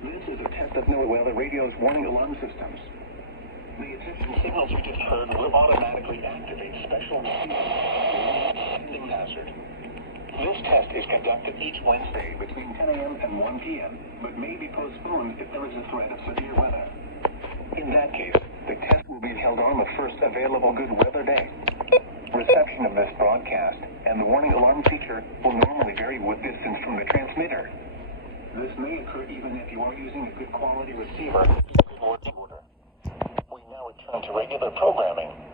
This is a test of NOAA weather radio's warning alarm systems. The attention signals we just heard will automatically activate special sending hazard. This test is conducted each Wednesday between 10 a.m. and 1 p.m., but may be postponed if there is a threat of severe weather. In that case, the test will be held on the first available good weather day. Reception of this broadcast and the warning alarm feature will normally vary with distance from the transmitter. This may occur even if you are using a good quality receiver. We now return to regular programming.